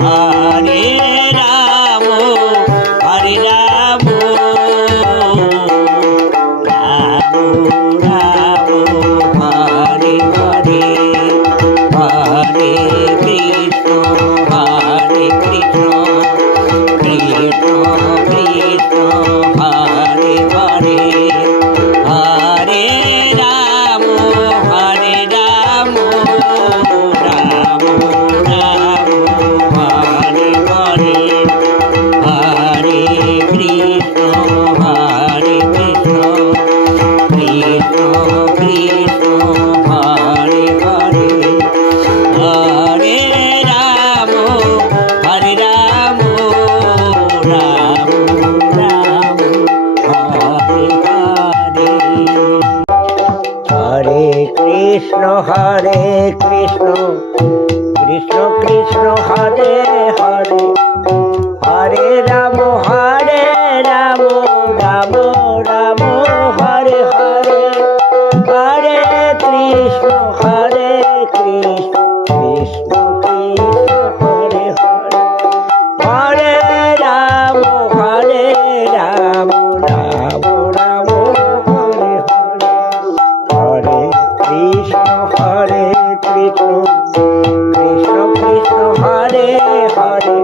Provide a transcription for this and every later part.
Hare Rama Hare Krishna Krishna Krishna Hare Hare Hare Ram Ram Ram Hare Hare Hare Krishna Krishna Krishna Krishna Hare Hare Hare Ram Ram Ram Hare Hare Hare Krishna Krishna Krishna Krishna Hare Hare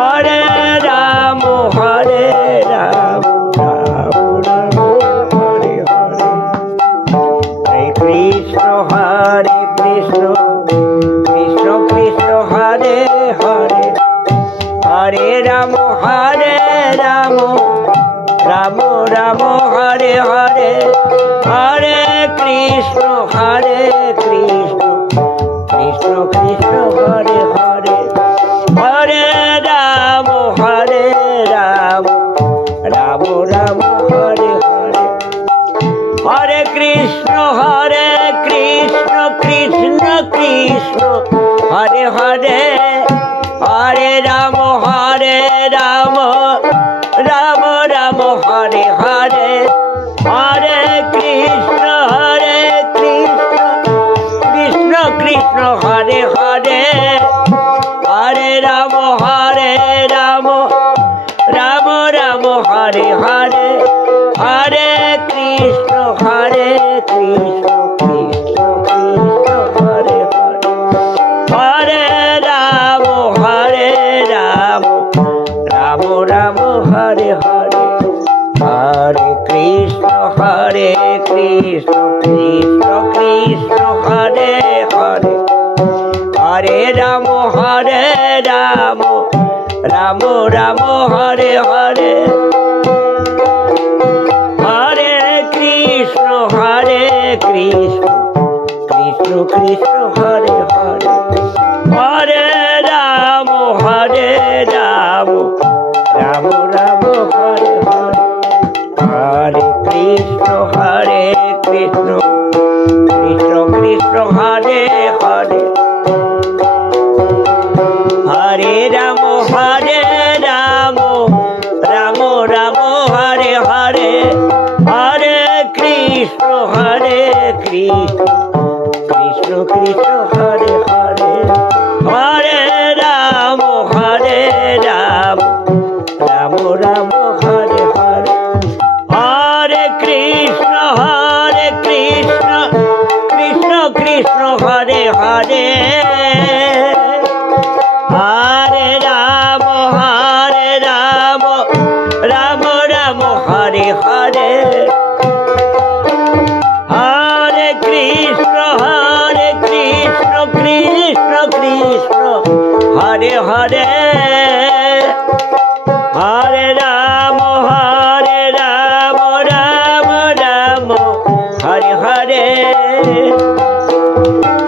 Hare Ram Ram Ram Hare Hare Hare Krishna Krishna Krishna Krishna Hare Hare Hare Ram Ram Ram Hare Hare Hare Krishna Krishna Krishna Krishna Hare Hare Hare Ram Ram Ram Hare Hare Hare Krishna Krishna Krishna Krishna Hare Hare Hare Ram Ram Ram Hare Hare Hare Krishna Krishna Krishna Hare Hare Hare Ram Ram Ram Hare Hare Hare Krishna Krishna Krishna Hare Hare Hare Ram Ram Hare Hare Hare Krishna Krishna Krishna Krishna Hare Hare Hare Ram Ram Hare Hare Hare Krishna Krishna Krishna Krishna Hare Hare Hare Ram Ram Hare Hare Hare Krishna Krishna Krishna Krishna Hare Hare Hare Ram Ram Hare Hare Hare Krishna Krishna Krishna Krishna Hare Hare Hare Ram Ram Hare Hare Hare Krishna Krishna Krishna Krishna Hare Hare Hare Ram Ram Hare Hare Hare Krishna Krishna Krishna Hare Hare Hare Ram Ram Hare Hare Hare Krishna Krishna Krishna Hare Hare Hare Ram Ram Hare Hare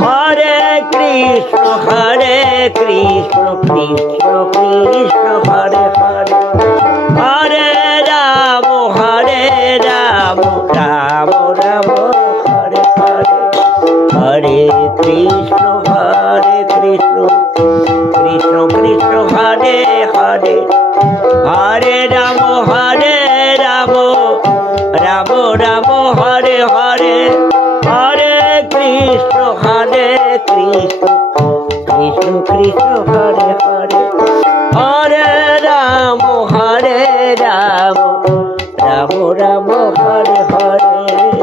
Hare Krishna Krishna Krishna Krishna Hare Hare Hare Ram Ram Hare Hare Hare Krishna Krishna Krishna Krishna Hare Hare Hare Ram Ram Hare Hare Hare Krishna Krishna Krishna Krishna Hare Hare Hare Ram Ram Hare Hare